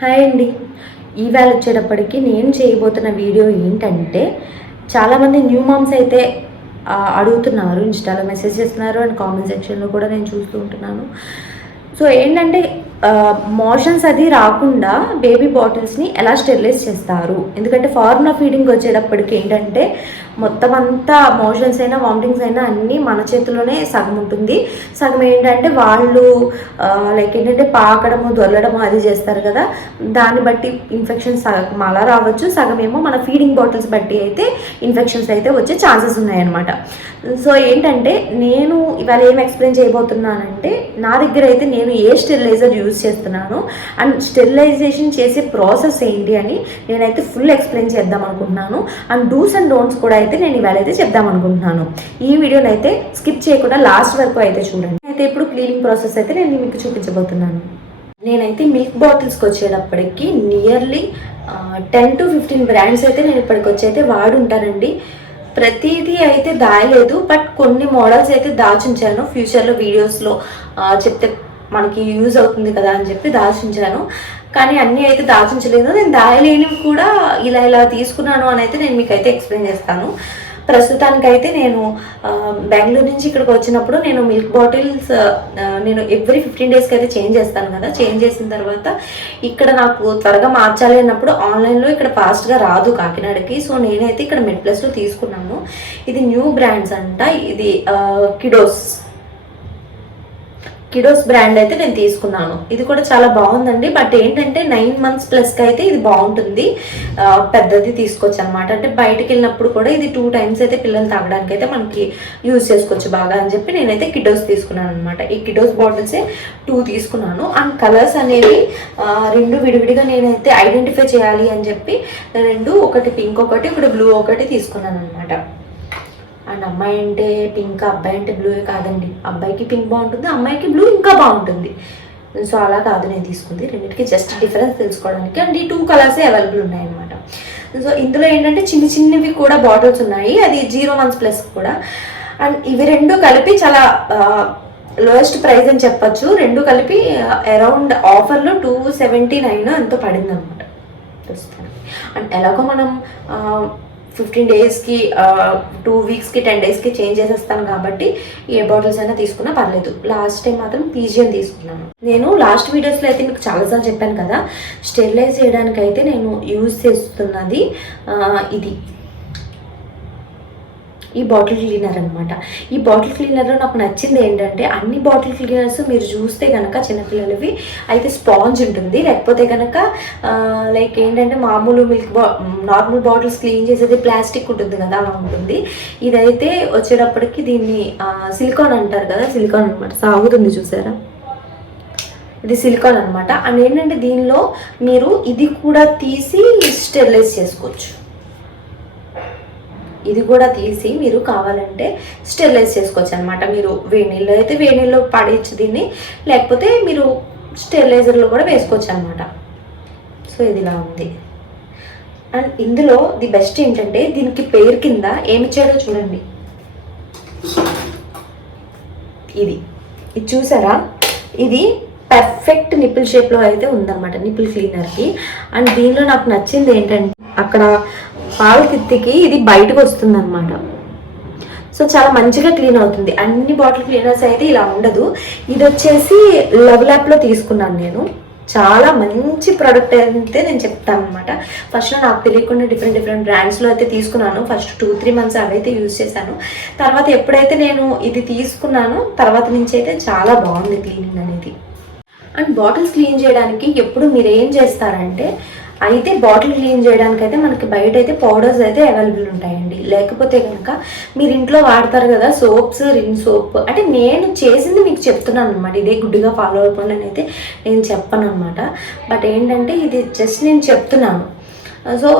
Hi అండి. ఈవేళ వచ్చేటప్పటికి నేను చేయబోతున్న వీడియో ఏంటంటే, చాలామంది న్యూ మామ్స్ అయితే అడుగుతున్నారు, ఇన్స్టాలో మెసేజ్ చేస్తున్నారు అండ్ కామెంట్ సెక్షన్లో కూడా నేను చూస్తూ ఉంటున్నాను. సో ఏంటంటే మోషన్స్ అది రాకుండా బేబీ బాటిల్స్ని ఎలా స్టెరిలైజ్ చేస్తారు. ఎందుకంటే ఫార్ములా ఫీడింగ్ వచ్చేటప్పటికి ఏంటంటే మొత్తం అంతా మోషన్స్ అయినా వామిటింగ్స్ అయినా అన్నీ మన చేతిలోనే సగం ఉంటుంది. సగం ఏంటంటే వాళ్ళు లైక్ ఏంటంటే పాకడము దొల్లడము అది చేస్తారు కదా, దాన్ని బట్టి ఇన్ఫెక్షన్స్ సగం అలా రావచ్చు, సగం ఏమో మన ఫీడింగ్ బాటిల్స్ బట్టి అయితే ఇన్ఫెక్షన్స్ అయితే వచ్చే ఛాన్సెస్ ఉన్నాయన్నమాట. సో ఏంటంటే నేను ఇవాళ ఏం ఎక్స్ప్లెయిన్ చేయబోతున్నానంటే, నా దగ్గర అయితే నేను ఏ స్టెరిలైజర్ యూజ్ చేస్తున్నాను అండ్ స్టెరిలైజేషన్ చేసే ప్రాసెస్ ఏంటి అని నేనైతే ఫుల్ ఎక్స్ప్లెయిన్ చేద్దాం అనుకుంటున్నాను. అండ్ డూస్ అండ్ డోంట్స్ కూడా అయితే నేను ఇవాళ అయితే చెప్దాం అనుకుంటున్నాను. ఈ వీడియోని అయితే స్కిప్ చేయకుండా లాస్ట్ వరకు అయితే చూడండి. అయితే ఇప్పుడు క్లీనింగ్ ప్రాసెస్ అయితే నేను మీకు చూపించబోతున్నాను. నేనైతే మిల్క్ బాటిల్స్కి వచ్చేటప్పటికి నియర్లీ 10 to 15 బ్రాండ్స్ అయితే నేను ఇప్పటికి వచ్చి అయితే వాడుంటానండి. ప్రతిదీ అయితే దాయలేదు, బట్ కొన్ని మోడల్స్ అయితే దాచుంచాను. ఫ్యూచర్లో వీడియోస్లో చెప్తే మనకి యూజ్ అవుతుంది కదా అని చెప్పి దాచుంచాను. కానీ అన్నీ అయితే దాచుంచలేదు. నేను దాయలేనివి కూడా ఇలా తీసుకున్నాను అని అయితే నేను మీకు అయితే ఎక్స్ప్లెయిన్ చేస్తాను. ప్రస్తుతానికైతే నేను బెంగళూరు నుంచి ఇక్కడికి వచ్చినప్పుడు నేను మిల్క్ బాటిల్స్ నేను ఎవ్రీ 15 డేస్కి అయితే చేంజ్ చేస్తాను కదా. చేంజ్ చేసిన తర్వాత ఇక్కడ నాకు త్వరగా మార్చాలి అన్నప్పుడు ఆన్లైన్లో ఇక్కడ ఫాస్ట్గా రాదు కాకినాడకి. సో నేనైతే ఇక్కడ మెడ్ప్లస్లో తీసుకున్నాను. ఇది న్యూ బ్రాండ్స్ అంట. ఇది కిడోస్ బ్రాండ్ అయితే నేను తీసుకున్నాను. ఇది కూడా చాలా బాగుందండి. బట్ ఏంటంటే 9 months ప్లస్కి అయితే ఇది బాగుంటుంది. పెద్దది తీసుకోవచ్చు అనమాట. అంటే బయటకు వెళ్ళినప్పుడు కూడా ఇది 2 times అయితే పిల్లలు తాగడానికి అయితే మనకి యూజ్ చేసుకోవచ్చు బాగా అని చెప్పి నేనైతే కిడోస్ తీసుకున్నాను అనమాట. ఈ కిడోస్ బాటిల్సే 2 తీసుకున్నాను. అండ్ కలర్స్ అనేవి 2 విడివిడిగా నేనైతే ఐడెంటిఫై చేయాలి అని చెప్పి 2, ఒకటి పింక్ ఒకటి బ్లూ ఒకటి తీసుకున్నాను అనమాట. అండ్ అమ్మాయి అంటే పింక్, అబ్బాయి అంటే బ్లూ కాదండి. అబ్బాయికి పింక్ బాగుంటుంది, అమ్మాయికి బ్లూ ఇంకా బాగుంటుంది. సో అలా కాదు నేను తీసుకుంది. రెండింటికి జస్ట్ డిఫరెన్స్ తెలుసుకోవడానికి. అండ్ ఈ 2 కలర్సే అవైలబుల్ ఉన్నాయన్నమాట. సో ఇందులో ఏంటంటే చిన్నవి కూడా బాటిల్స్ ఉన్నాయి. అది 0 months ప్లస్ కూడా. అండ్ ఇవి 2 కలిపి చాలా లోయెస్ట్ ప్రైస్ అని చెప్పచ్చు. 2 కలిపి అరౌండ్ ఆఫర్లో 279 ఎంతో పడింది అనమాట ప్రస్తుతానికి. అండ్ ఎలాగో మనం 15 డేస్కి 2 weeksకి 10 డేస్కి చేంజ్ చేసేస్తాను కాబట్టి ఏ బాటిల్స్ అయినా తీసుకున్నా పర్లేదు. లాస్ట్ టైం మాత్రం పీజియన్ తీసుకున్నాను. నేను లాస్ట్ వీడియోస్లో అయితే మీకు చాలాసార్లు చెప్పాను కదా, స్టెరిలైజ్ చేయడానికి అయితే నేను యూజ్ చేస్తున్నది ఈ బాటిల్ క్లీనర్ అనమాట. ఈ బాటిల్ క్లీనర్లో నాకు నచ్చింది ఏంటంటే, అన్ని బాటిల్ క్లీనర్స్ మీరు చూస్తే కనుక చిన్నపిల్లలవి అయితే స్పాంజ్ ఉంటుంది, లేకపోతే కనుక లైక్ ఏంటంటే మామూలు నార్మల్ బాటిల్స్ క్లీన్ చేసేది ప్లాస్టిక్ ఉంటుంది కదా, అలా ఉంటుంది. ఇదైతే వచ్చేటప్పటికి దీన్ని సిలికాన్ అంటారు కదా, సిలికాన్ అనమాట. సాగుతుంది చూసారా, ఇది సిలికాన్ అనమాట. అండ్ ఏంటంటే దీనిలో మీరు ఇది కూడా తీసి స్టెరిలైజ్ చేసుకోవచ్చు. ఇది కూడా తీసి మీరు కావాలంటే స్టెరిలైజ్ చేసుకోవచ్చు అనమాట. మీరు వేడి నీళ్ళు అయితే వేడి నీళ్ళు పడేయచ్చు దీన్ని, లేకపోతే మీరు స్టెరిలైజర్లో కూడా వేసుకోవచ్చు అనమాట. సో ఇది ఇలా ఉంది. అండ్ ఇందులో ది బెస్ట్ ఏంటంటే, దీనికి పేరు కింద ఏమిచ్చాడో చూడండి. ఇది చూసారా, ఇది పర్ఫెక్ట్ నిపుల్ షేప్లో అయితే ఉందన్నమాట నిపుల్ క్లీనర్కి. అండ్ దీనిలో నాకు నచ్చింది ఏంటంటే, అక్కడ పాల కిత్తికి ఇది బయటకు వస్తుంది అనమాట. సో చాలా మంచిగా క్లీన్ అవుతుంది. అన్ని బాటిల్ క్లీనర్స్ అయితే ఇలా ఉండదు. ఇది వచ్చేసి లవ్ ల్యాప్లో తీసుకున్నాను నేను. చాలా మంచి ప్రోడక్ట్ అయితే నేను చెప్తాను అనమాట. ఫస్ట్లో నాకు తెలియకుండా డిఫరెంట్ బ్రాండ్స్లో అయితే తీసుకున్నాను. ఫస్ట్ 2-3 months అవైతే యూజ్ చేశాను. తర్వాత ఎప్పుడైతే నేను ఇది తీసుకున్నానో తర్వాత నుంచి అయితే చాలా బాగుంది క్లీనింగ్ అనేది. అండ్ బాటిల్స్ క్లీన్ చేయడానికి ఎప్పుడు మీరు ఏం చేస్తారంటే, అయితే బాటిల్ క్లీన్ చేయడానికి అయితే మనకి బయట అయితే పౌడర్స్ అయితే అవైలబుల్ ఉంటాయండి. లేకపోతే కనుక మీరు ఇంట్లో వాడతారు కదా సోప్స్, రిన్ సోప్. అంటే నేను చేసింది మీకు చెప్తున్నాను అనమాట. ఇదే గుడ్డిగా ఫాలో అయిపోండి అని అయితే నేను చెప్పను అనమాట. బట్ ఏంటంటే ఇది జస్ట్ నేను చెప్తున్నాను. సో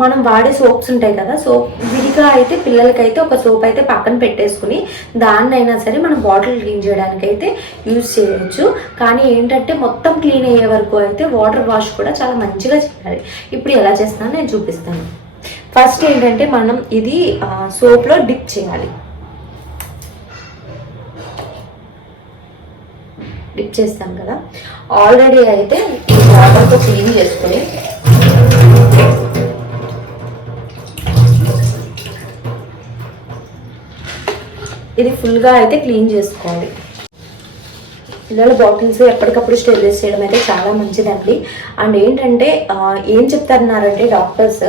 మనం వాడే సోప్స్ ఉంటాయి కదా, సోప్ విడిగా అయితే పిల్లలకైతే ఒక సోప్ అయితే పక్కన పెట్టేసుకుని దాన్నైనా సరే మనం బాటిల్ క్లీన్ చేయడానికి అయితే యూజ్ చేయవచ్చు. కానీ ఏంటంటే మొత్తం క్లీన్ అయ్యే వరకు అయితే వాటర్ వాష్ కూడా చాలా మంచిగా చేయాలి. ఇప్పుడు ఎలా చేస్తానో నేను చూపిస్తాను. ఫస్ట్ ఏంటంటే మనం ఇది సోప్లో డిప్ చేయాలి. డిప్ చేస్తాం కదా, ఆల్రెడీ అయితే ఈ వాటర్తో క్లీన్ చేసుకొని ఇది ఫుల్గా అయితే క్లీన్ చేసుకోవాలి. పిల్లల బాటిల్స్ ఎప్పటికప్పుడు స్టెరిలైజ్ చేయడం అయితే చాలా మంచిదండి. అండ్ ఏంటంటే ఏం చెప్తున్నారంటే డాక్టర్స్,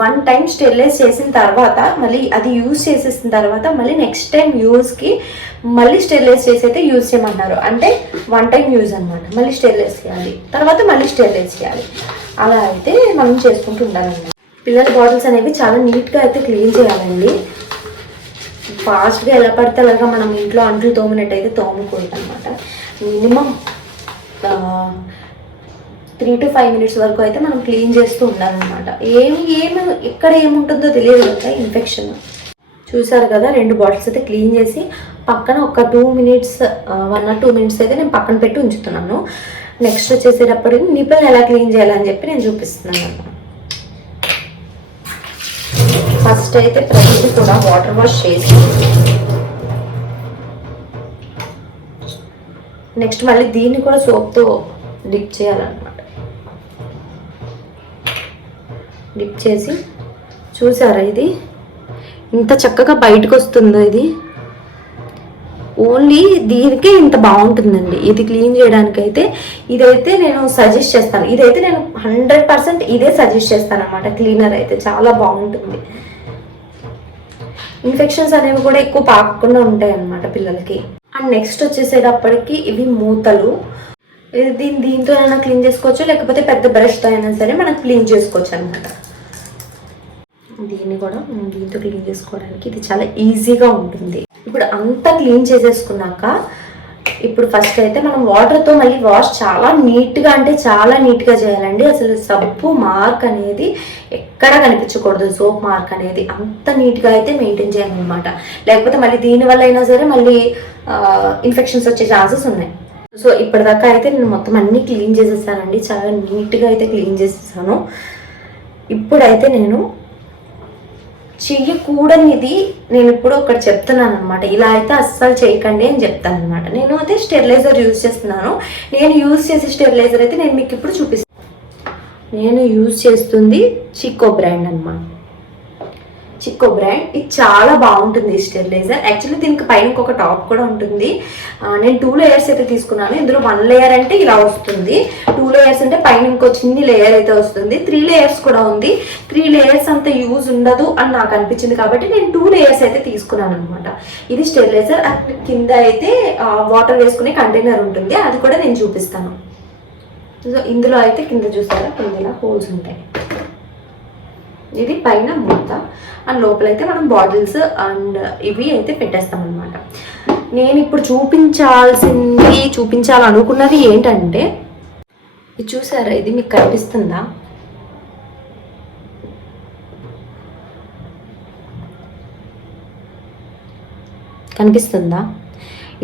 వన్ టైం స్టెరిలైజ్ చేసిన తర్వాత మళ్ళీ అది యూజ్ చేసేసిన తర్వాత మళ్ళీ నెక్స్ట్ టైం యూజ్కి మళ్ళీ స్టెరిలైజ్ చేసి అయితే యూజ్ చేయమంటారు. అంటే వన్ టైం యూజ్ అనమాట, మళ్ళీ స్టెరిలైజ్ చేయాలి, తర్వాత మళ్ళీ స్టెరిలైజ్ చేయాలి. అలా అయితే మనం చేసుకుంటూ ఉండాలన్నమాట. పిల్లల బాటిల్స్ అనేవి చాలా నీట్గా అయితే క్లీన్ చేయాలండి. ఫాస్ట్గా ఎలా పడితే అలాగా మనం ఇంట్లో అంట్లు తోమినట్టయితే తోమకూడదు అనమాట. మినిమం 3 to 5 minutes వరకు అయితే మనం క్లీన్ చేస్తూ ఉండాలన్నమాట. ఎక్కడ ఏముంటుందో తెలియదు కదా, ఇన్ఫెక్షన్. చూసారు కదా, 2 బాటిల్స్ అయితే క్లీన్ చేసి పక్కన ఒక 2 minutes 1 or 2 minutes అయితే నేను పక్కన పెట్టి ఉంచుతున్నాను. నెక్స్ట్ వచ్చేసేటప్పటికి నిప్పులు ఎలా క్లీన్ చేయాలని చెప్పి నేను చూపిస్తున్నాను అన్నమాట. ఫస్ట్ అయితే ప్రతిదీ కూడా వాటర్ వాష్ చేసి నెక్స్ట్ మళ్ళీ దీన్ని కూడా సోప్తో డిప్ చేయాలన్నమాట. డిప్ చేసి చూసారా ఇది ఇంత చక్కగా బయటకు వస్తుందో, ఇది ఓన్లీ దీనికే ఇంత బాగుంటుందండి. ఇది క్లీన్ చేయడానికైతే ఇదైతే నేను సజెస్ట్ చేస్తాను. ఇదైతే నేను 100% ఇదే సజెస్ట్ చేస్తాను అనమాట. క్లీనర్ అయితే చాలా బాగుంటుంది. ఇన్ఫెక్షన్స్ అనేవి కూడా ఎక్కువ పాకకుండా ఉంటాయి అన్నమాట పిల్లలకి. అండ్ నెక్స్ట్ వచ్చేసేటప్పటికి ఇవి మూతలు. దీంతో అయినా క్లీన్ చేసుకోవచ్చు, లేకపోతే పెద్ద బ్రష్తో అయినా సరే మనం క్లీన్ చేసుకోవచ్చు అనమాట. దీన్ని కూడా దీంతో క్లీన్ చేసుకోవడానికి ఇది చాలా ఈజీగా ఉంటుంది. ఇప్పుడు అంతా క్లీన్ చేసేసుకున్నాక ఇప్పుడు ఫస్ట్ అయితే మనం వాటర్తో మళ్ళీ వాష్ చాలా నీట్గా, అంటే చాలా నీట్గా చేయాలండి. అసలు సబ్బు మార్క్ అనేది ఎక్కడ కనిపించకూడదు. సోప్ మార్క్ అనేది అంత నీట్గా అయితే మెయింటైన్ చేయాలన్నమాట. లేకపోతే మళ్ళీ దీనివల్ల అయినా సరే మళ్ళీ ఇన్ఫెక్షన్స్ వచ్చే ఛాన్సెస్ ఉన్నాయి. సో ఇప్పటిదాకా అయితే నేను మొత్తం అన్నీ క్లీన్ చేసేసానండి. చాలా నీట్గా అయితే క్లీన్ చేసేసాను. ఇప్పుడైతే నేను చెయ్యకూడనిది నేను ఇప్పుడు ఒకటి చెప్తున్నాను అనమాట. ఇలా అయితే అస్సలు చేయకండి అని చెప్తాను అనమాట. నేను అయితే స్టెరిలైజర్ యూజ్ చేస్తున్నాను. నేను యూజ్ చేసే స్టెరిలైజర్ అయితే నేను మీకు ఇప్పుడు చూపిస్తాను. నేను యూజ్ చేస్తుంది చికో బ్రాండ్ అనమాట. చికో బ్రాండ్ ఇది చాలా బాగుంటుంది ఈ స్టెరిలైజర్. యాక్చువల్లీ దీనికి పైన ఇంకొక టాప్ కూడా ఉంటుంది. నేను 2 layers అయితే తీసుకున్నాను. ఇందులో 1 layer అంటే ఇలా వస్తుంది, 2 layers అంటే పైన ఇంకో చిన్ని లేయర్ అయితే వస్తుంది, 3 layers కూడా ఉంది. 3 layers అంత యూజ్ ఉండదు అని నాకు అనిపించింది కాబట్టి నేను 2 layers అయితే తీసుకున్నాను అనమాట. ఇది స్టెరిలైజర్. కింద అయితే వాటర్ వేసుకునే కంటైనర్ ఉంటుంది, అది కూడా నేను చూపిస్తాను. సో ఇందులో అయితే కింద చూసారా, కింద ఇలా హోల్స్ ఉంటాయి. ఇది పైన మూత, అండ్ లోపలైతే మనం బాటిల్స్ అండ్ ఇవి అయితే పెట్టేస్తాం అనమాట. నేను ఇప్పుడు చూపించాలనుకున్నది ఏంటంటే, ఇది చూసారా, ఇది మీకు కనిపిస్తుందా? కనిపిస్తుందా?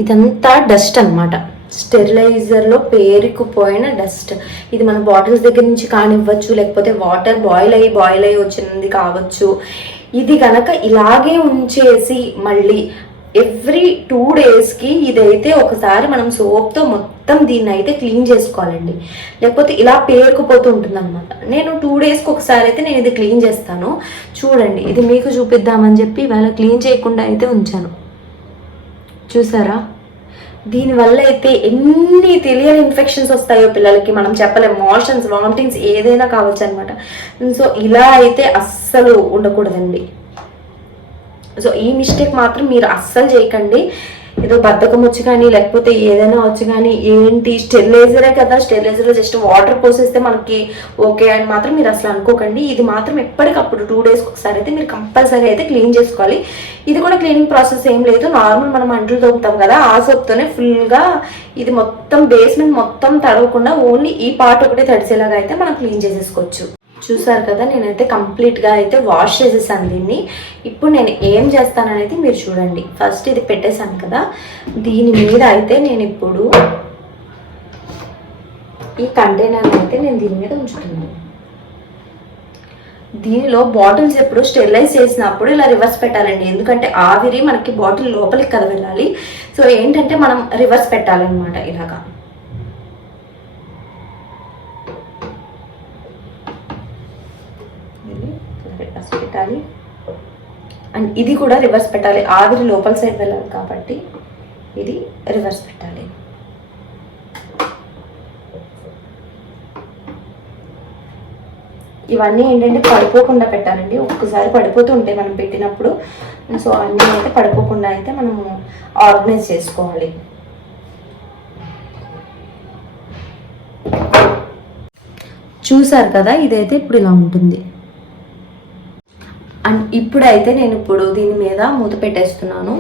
ఇదంతా డస్ట్ అనమాట. స్టెరిలైజర్లో పేరుకుపోయిన డస్ట్. ఇది మన బాటిల్స్ దగ్గర నుంచి కానివ్వచ్చు, లేకపోతే వాటర్ బాయిల్ అయ్యి వచ్చింది కావచ్చు. ఇది కనుక ఇలాగే ఉంచేసి మళ్ళీ ఎవ్రీ 2 daysకి ఇదైతే ఒకసారి మనం సోప్తో మొత్తం దీన్ని అయితే క్లీన్ చేసుకోవాలండి. లేకపోతే ఇలా పేరుకుపోతూ ఉంటుంది అనమాట. నేను 2 daysకి ఒకసారి అయితే నేను ఇది క్లీన్ చేస్తాను. చూడండి, ఇది మీకు చూపిద్దామని చెప్పి ఇవాళ క్లీన్ చేయకుండా అయితే ఉంచాను. చూసారా, దీనివల్ల అయితే ఎన్ని తెలియని ఇన్ఫెక్షన్స్ వస్తాయో పిల్లలకి మనం చెప్పలేం. మోషన్స్, వామిటింగ్స్ ఏదైనా కావచ్చు అనమాట. సో ఇలా అయితే అస్సలు ఉండకూడదండి. సో ఈ మిస్టేక్ మాత్రం మీరు అస్సలు చేయకండి. ఏదో బద్ధకం వచ్చి కానీ లేకపోతే ఏదైనా వచ్చి కానీ ఏంటి స్టెరిలైజరే కదా, స్టెరిలైజర్లో జస్ట్ వాటర్ పోసేస్తే మనకి ఓకే అని మాత్రం మీరు అసలు అనుకోకండి. ఇది మాత్రం ఎప్పటికప్పుడు 2 daysకి ఒకసారి అయితే మీరు కంపల్సరీ అయితే క్లీన్ చేసుకోవాలి. ఇది కూడా క్లీనింగ్ ప్రాసెస్ ఏం లేదు, నార్మల్ మనం అంట్లు తోముతాం కదా ఆ సోప్తోనే ఫుల్గా ఇది మొత్తం బేస్మెంట్ మొత్తం తడవకుండా ఓన్లీ ఈ పార్ట్ ఒకటే తడిసేలాగా అయితే మనం క్లీన్ చేసేసుకోవచ్చు. చూసారు కదా, నేనైతే కంప్లీట్గా అయితే వాష్ చేసేసాను దీన్ని. ఇప్పుడు నేను ఏం చేస్తాననేది మీరు చూడండి. ఫస్ట్ ఇది పెట్టేశాను కదా, దీని మీద అయితే నేను ఇప్పుడు ఈ కంటైనర్ అయితే నేను దీని మీద ఉంచుతున్నాను. దీనిలో బాటిల్స్ ఎప్పుడు స్టెరిలైజ్ చేసినప్పుడు ఇలా రివర్స్ పెట్టాలండి, ఎందుకంటే ఆవిరి మనకి బాటిల్ లోపలికి కదా వెళ్ళాలి. సో ఏంటంటే మనం రివర్స్ పెట్టాలన్నమాట ఇలాగా. రివర్స్ పెట్టాలి అండ్ ఇది కూడా రివర్స్ పెట్టాలి, ఆవిరి లోపల సైడ్ వెళ్ళాలి కాబట్టి ఇది రివర్స్ పెట్టాలి. ఇవన్నీ ఏంటంటే పడిపోకుండా పెట్టాలండి, ఒక్కసారి పడిపోతూ ఉంటాయి మనం పెట్టినప్పుడు. సో అన్నీ అయితే పడిపోకుండా అయితే మనము ఆర్గనైజ్ చేసుకోవాలి. చూసారు కదా, ఇదైతే ఇప్పుడు ఇలా ఉంటుంది. అండ్ ఇప్పుడైతే నేను దీని మీద మూత పెట్టేస్తున్నాను.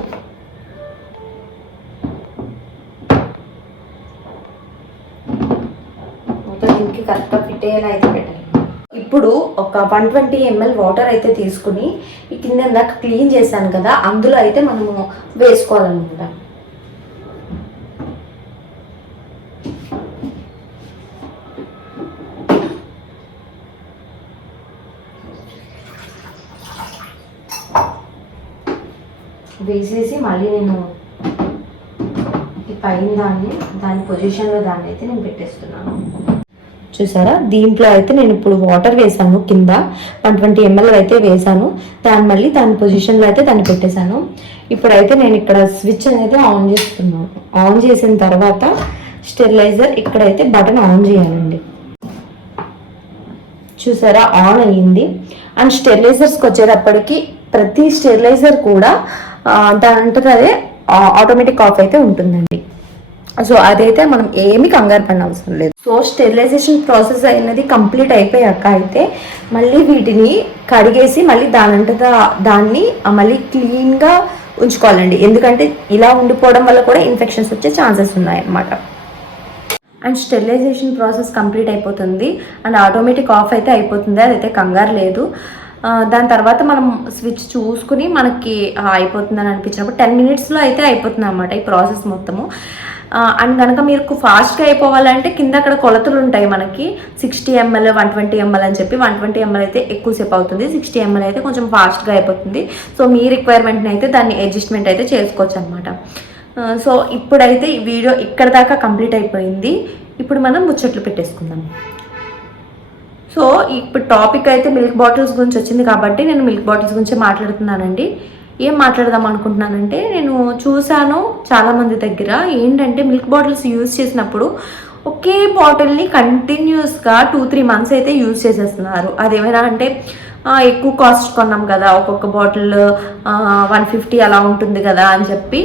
మూత దీనికి కరెక్ట్గా పెట్టేలా అయితే పెట్టాలి. ఇప్పుడు ఒక 120 ml వాటర్ అయితే తీసుకుని ఈ కింద దాకా క్లీన్ చేశాను కదా, అందులో అయితే మనము వేసుకోవాలన్నమాట. వేసేసి మళ్ళీ నేను ఈ పైన దాని పొజిషన్లో దాన్ని అయితే నేను పెట్టేస్తున్నాను. చూసారా, దీంట్లో అయితే నేను ఇప్పుడు వాటర్ వేసాను, కింద 120 ml అయితే వేసాను. మళ్ళీ దాని పొజిషన్లో అయితే దాన్ని పెట్టేశాను. ఇప్పుడైతే నేను ఇక్కడ స్విచ్ అనేది ఆన్ చేస్తున్నాను. ఆన్ చేసిన తర్వాత స్టెరిలైజర్ ఇక్కడైతే బటన్ ఆన్ చేయాలండి. చూసారా, ఆన్ అయ్యింది. అండ్ స్టెరిలైజర్స్కి వచ్చేటప్పటికి ప్రతి స్టెరిలైజర్ కూడా దాంట్లో అదే ఆటోమేటిక్ ఆఫ్ అయితే ఉంటుందండి. సో అదైతే మనం ఏమి కంగారు పడిన అవసరం లేదు. సో స్టెరిలైజేషన్ ప్రాసెస్ అయినది కంప్లీట్ అయిపోయాక అయితే మళ్ళీ వీటిని కడిగేసి మళ్ళీ దాన్ని మళ్ళీ క్లీన్గా ఉంచుకోవాలండి, ఎందుకంటే ఇలా ఉండిపోవడం వల్ల కూడా ఇన్ఫెక్షన్స్ వచ్చే ఛాన్సెస్ ఉన్నాయన్నమాట. అండ్ స్టెరిలైజేషన్ ప్రాసెస్ కంప్లీట్ అయిపోతుంది అండ్ ఆటోమేటిక్ ఆఫ్ అయితే అయిపోతుంది, అదైతే కంగారు లేదు. దాని తర్వాత మనం స్విచ్ చూసుకుని మనకి అయిపోతుందని అనిపించినప్పుడు 10 minutesలో అయితే అయిపోతుంది అన్నమాట ఈ ప్రాసెస్ మొత్తము. అండ్ కనుక మీకు ఫాస్ట్గా అయిపోవాలంటే కింద అక్కడ కొలతలు ఉంటాయి మనకి, 60 ml 120 ml అని చెప్పి. 120 ml అయితే ఎక్కువసేపు అవుతుంది, 60 ml అయితే కొంచెం ఫాస్ట్గా అయిపోతుంది. సో మీ రిక్వైర్మెంట్ని అయితే దాన్ని అడ్జస్ట్మెంట్ అయితే చేసుకోవచ్చు అనమాట. సో ఇప్పుడైతే ఈ వీడియో ఇక్కడ దాకా కంప్లీట్ అయిపోయింది. ఇప్పుడు మనం ముచ్చట్లు పెట్టేసుకుందాం. సో ఇప్పుడు టాపిక్ అయితే మిల్క్ బాటిల్స్ గురించి వచ్చింది కాబట్టి నేను మిల్క్ బాటిల్స్ గురించి మాట్లాడుతున్నానండి. ఏం మాట్లాడదాం అనుకుంటున్నానంటే, నేను చూశాను చాలామంది దగ్గర ఏంటంటే మిల్క్ బాటిల్స్ యూజ్ చేసినప్పుడు ఒకే బాటిల్ని కంటిన్యూస్గా 2-3 months అయితే యూజ్ చేసేస్తున్నారు. అదేమైనా అంటే ఎక్కువ కాస్ట్ కొన్నాం కదా, ఒక్కొక్క బాటిల్ 150 అలా ఉంటుంది కదా అని చెప్పి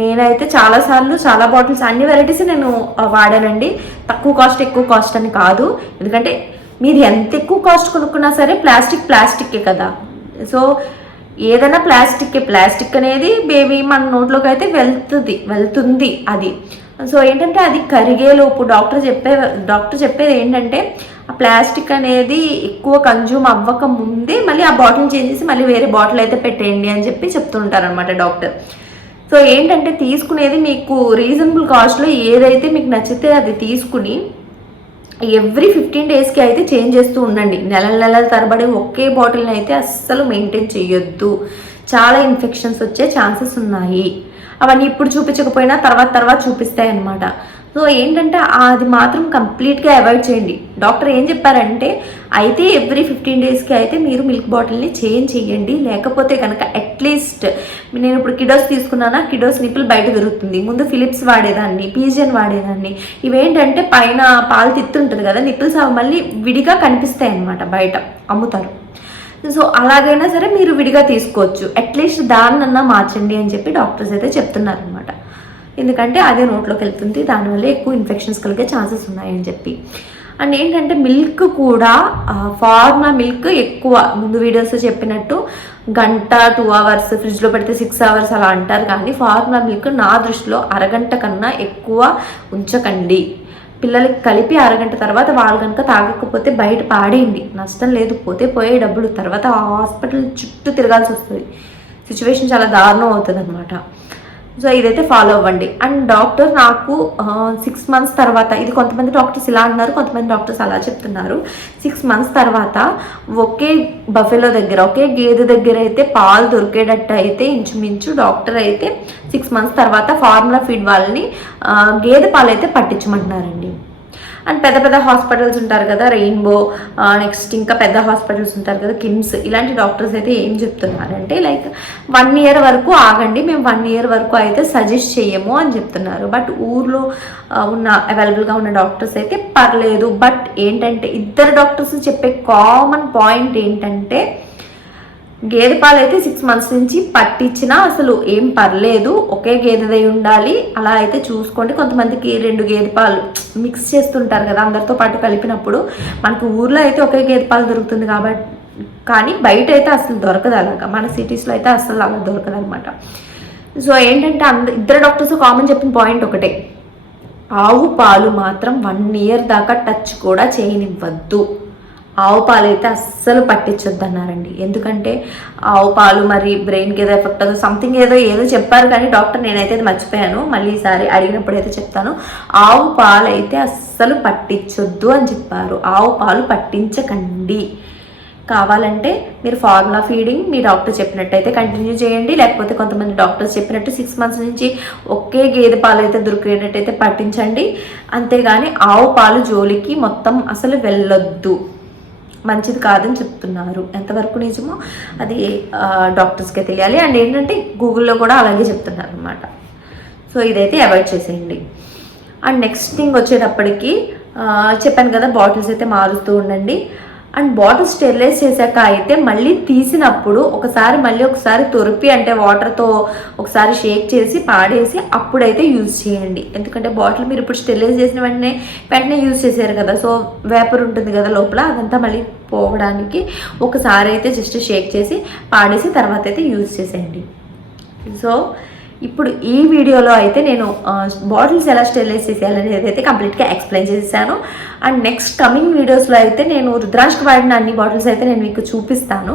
నేనైతే చాలాసార్లు చాలా బాటిల్స్ అన్ని వెరైటీస్ నేను వాడానండి. తక్కువ కాస్ట్ ఎక్కువ కాస్ట్ అని కాదు, ఎందుకంటే మీరు ఎంత ఎక్కువ కాస్ట్ కొనుక్కున్నా సరే ప్లాస్టిక్కే కదా. సో ఏదైనా ప్లాస్టిక్ అనేది బేబీ మన నోట్లోకి అయితే వెళ్తుంది అది. సో ఏంటంటే అది కరిగేలోపు డాక్టర్ చెప్పేది ఏంటంటే ఆ ప్లాస్టిక్ అనేది ఎక్కువ కన్జ్యూమ్ అవ్వక ముందే మళ్ళీ ఆ బాటిల్ చేంజ్ చేసి మళ్ళీ వేరే బాటిల్ అయితే పెట్టేయండి అని చెప్పి చెప్తుంటారనమాట డాక్టర్. సో ఏంటంటే తీసుకునేది మీకు రీజనబుల్ కాస్ట్లో ఏదైతే మీకు నచ్చితే అది తీసుకుని ఎవ్రీ 15 daysకి అయితే చేంజ్ చేస్తూ ఉండండి. నెలల తరబడి ఒకే బాటిల్ని అయితే అస్సలు మెయింటైన్ చేయొద్దు, చాలా ఇన్ఫెక్షన్స్ వచ్చే ఛాన్సెస్ ఉన్నాయి. అవన్నీ ఇప్పుడు చూపించకపోయినా తర్వాత చూపిస్తాయి అన్నమాట. సో ఏంటంటే అది మాత్రం కంప్లీట్గా అవాయిడ్ చేయండి. డాక్టర్ ఏం చెప్పారంటే అయితే ఎవ్రీ 15 daysకి అయితే మీరు మిల్క్ బాటిల్ని చేంజ్ చేయండి, లేకపోతే కనుక అట్లీస్ట్ నేను ఇప్పుడు కిడోస్ తీసుకున్నానా, కిడోస్ నిప్పులు బయట తిరుగుతుంది. ముందు ఫిలిప్స్ వాడేదాన్ని, పీజియన్ వాడేదాన్ని. ఇవేంటంటే పైన పాలు తిత్తుంటుంది కదా, నిప్పుల్స్ మళ్ళీ విడిగా కనిపిస్తాయి అన్నమాట, బయట అమ్ముతారు. సో అలాగైనా సరే మీరు విడిగా తీసుకోవచ్చు, అట్లీస్ట్ దాన్నన్నా మార్చండి అని చెప్పి డాక్టర్స్ అయితే చెప్తున్నారు అనమాట. ఎందుకంటే అదే నోట్లోకి వెళ్తుంది, దానివల్ల ఎక్కువ ఇన్ఫెక్షన్స్ కలిగే ఛాన్సెస్ ఉన్నాయని చెప్పి. అండ్ ఏంటంటే మిల్క్ కూడా ఫార్ములా మిల్క్ ఎక్కువ ముందు వీడియోస్లో చెప్పినట్టు 1-2 hours ఫ్రిడ్జ్లో పెడితే 6 hours అలా అంటారు, కానీ ఫార్ములా మిల్క్ నా దృష్టిలో అరగంట కన్నా ఎక్కువ ఉంచకండి. పిల్లలకి కలిపి అరగంట తర్వాత వాళ్ళు కనుక తాగకపోతే బయట పాడేయండి, నష్టం లేదు, పోయే డబ్బులు. తర్వాత హాస్పిటల్ చుట్టూ తిరగాల్సి వస్తుంది, సిచ్యువేషన్ చాలా దారుణం అవుతుంది అనమాట. సో ఇదైతే ఫాలో అవ్వండి. అండ్ డాక్టర్ నాకు 6 months తర్వాత, ఇది కొంతమంది డాక్టర్స్ ఇలా అన్నారు, కొంతమంది డాక్టర్స్ అలా చెప్తున్నారు, 6 months తర్వాత ఒకే బఫెలో దగ్గర, ఒకే గేదె దగ్గర అయితే పాలు దొరికేటట్టు అయితే ఇంచుమించు డాక్టర్ అయితే 6 months తర్వాత ఫార్ములా ఫీడ్ వాళ్ళని గేదె పాలు అయితే పట్టించమంటున్నారండి. అండ్ పెద్ద పెద్ద హాస్పిటల్స్ ఉంటారు కదా, రెయిన్బో, నెక్స్ట్ ఇంకా పెద్ద హాస్పిటల్స్ ఉంటారు కదా, కిమ్స్, ఇలాంటి డాక్టర్స్ అయితే ఏం చెప్తున్నారంటే లైక్ 1 year వరకు ఆగండి, మేము 1 year వరకు అయితే సజెస్ట్ చేయము అని చెప్తున్నారు. బట్ ఊర్లో అవైలబుల్గా ఉన్న డాక్టర్స్ అయితే పర్లేదు. బట్ ఏంటంటే ఇద్దరు డాక్టర్స్ చెప్పే కామన్ పాయింట్ ఏంటంటే గేదె పాలు అయితే 6 months నుంచి పట్టించినా అసలు ఏం పర్లేదు, ఒకే గేదెదై ఉండాలి, అలా అయితే చూసుకోండి. కొంతమందికి 2 గేదె పాలు మిక్స్ చేస్తుంటారు కదా అందరితో పాటు కలిపినప్పుడు, మనకు ఊర్లో అయితే ఒకే గేదె పాలు దొరుకుతుంది కాబట్టి, కానీ బయట అయితే అసలు దొరకదు అలాగా, మన సిటీస్లో అయితే అసలు అలా దొరకదు అనమాట. సో ఏంటంటే ఇద్దరు డాక్టర్స్ కామన్ చెప్పిన పాయింట్ ఒకటే, ఆవు పాలు మాత్రం 1 year దాకా టచ్ కూడా చేయనివ్వద్దు, ఆవు పాలు అయితే అస్సలు పట్టించొద్దు అన్నారండి. ఎందుకంటే ఆవు పాలు మరి బ్రెయిన్కి ఏదో ఎఫెక్ట్ అవుతుంది, సంథింగ్ ఏదో చెప్పారు, కానీ డాక్టర్ నేనైతే అది మర్చిపోయాను, మళ్ళీ ఈసారి అడిగినప్పుడు అయితే చెప్తాను. ఆవు పాలు అయితే అస్సలు పట్టించొద్దు అని చెప్పారు. ఆవు పాలు పట్టించకండి, కావాలంటే మీరు ఫార్ములా ఫీడింగ్ మీ డాక్టర్ చెప్పినట్టయితే కంటిన్యూ చేయండి, లేకపోతే కొంతమంది డాక్టర్స్ చెప్పినట్టు 6 months నుంచి ఒకే గేదె పాలు అయితే దొరికేటట్టయితే పట్టించండి. అంతేగాని ఆవు పాలు జోలికి మొత్తం అసలు వెళ్ళొద్దు, మంచిది కాదని చెప్తున్నారు. ఎంతవరకు నిజమో అది డాక్టర్స్కే తెలియాలి. అండ్ ఏంటంటే గూగుల్లో కూడా అలాగే చెప్తున్నారు అనమాట. సో ఇదైతే అవాయిడ్ చేసేయండి. అండ్ నెక్స్ట్ థింగ్ వచ్చేటప్పటికి చెప్పాను కదా, బాటిల్స్ అయితే మారుతూ ఉండండి. అండ్ బాటిల్ స్టెరిలైజ్ చేశాక అయితే మళ్ళీ తీసినప్పుడు ఒకసారి తొరిపి, అంటే వాటర్తో ఒకసారి షేక్ చేసి పాడేసి అప్పుడైతే యూజ్ చేయండి. ఎందుకంటే బాటిల్ మీరు ఇప్పుడు స్టెరిలైజ్ చేసిన వెంటనే యూజ్ చేశారు కదా, సో వేపర్ ఉంటుంది కదా లోపల, అదంతా మళ్ళీ పోవడానికి ఒకసారి అయితే జస్ట్ షేక్ చేసి పాడేసి తర్వాత అయితే యూజ్ చేసేయండి. సో ఇప్పుడు ఈ వీడియోలో అయితే నేను బాటిల్స్ ఎలా స్టెరిలైజ్ చేసేయాలనేది అయితే కంప్లీట్గా ఎక్స్ప్లెయిన్ చేశాను. అండ్ నెక్స్ట్ కమింగ్ వీడియోస్లో అయితే నేను రుద్రాక్షకి వాడిన అన్ని బాటిల్స్ అయితే నేను మీకు చూపిస్తాను.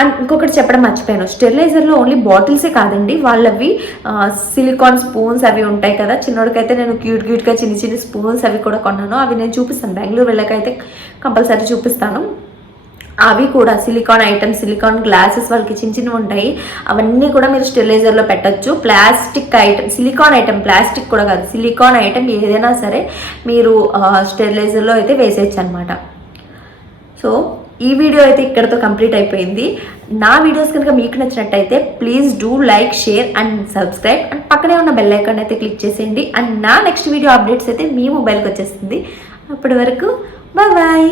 అండ్ ఇంకొకటి చెప్పడం మర్చిపోయాను, స్టెరిలైజర్లో ఓన్లీ బాటిల్సే కాదండి, వాళ్ళవి సిలికాన్ స్పూన్స్ అవి ఉంటాయి కదా, చిన్నోడికైతే నేను క్యూట్గా చిన్న స్పూన్స్ అవి కూడా కొన్నాను, అవి నేను చూపిస్తాను, బెంగళూరు వెళ్ళకైతే కంపల్సరీ చూపిస్తాను. అవి కూడా సిలికాన్ ఐటమ్స్, సిలికాన్ గ్లాసెస్ వాళ్ళకి చిన్నవి ఉంటాయి, అవన్నీ కూడా మీరు స్టెరిలైజర్లో పెట్టచ్చు. Plastic item, silicon item, plastic కూడా కాదు, సిలికాన్ ఐటమ్ ఏదైనా సరే మీరు స్టెరిలైజర్లో అయితే వేసేయచ్చు అనమాట. సో ఈ వీడియో అయితే ఇక్కడతో కంప్లీట్ అయిపోయింది. నా వీడియోస్ కనుక మీకు నచ్చినట్టయితే please do like, share and subscribe. And పక్కనే ఉన్న బెల్ ఐకాన్ అయితే క్లిక్ చేసేయండి. అండ్ నా నెక్స్ట్ వీడియో అప్డేట్స్ అయితే మీ మొబైల్కి వచ్చేస్తుంది. అప్పటి వరకు బాయ్.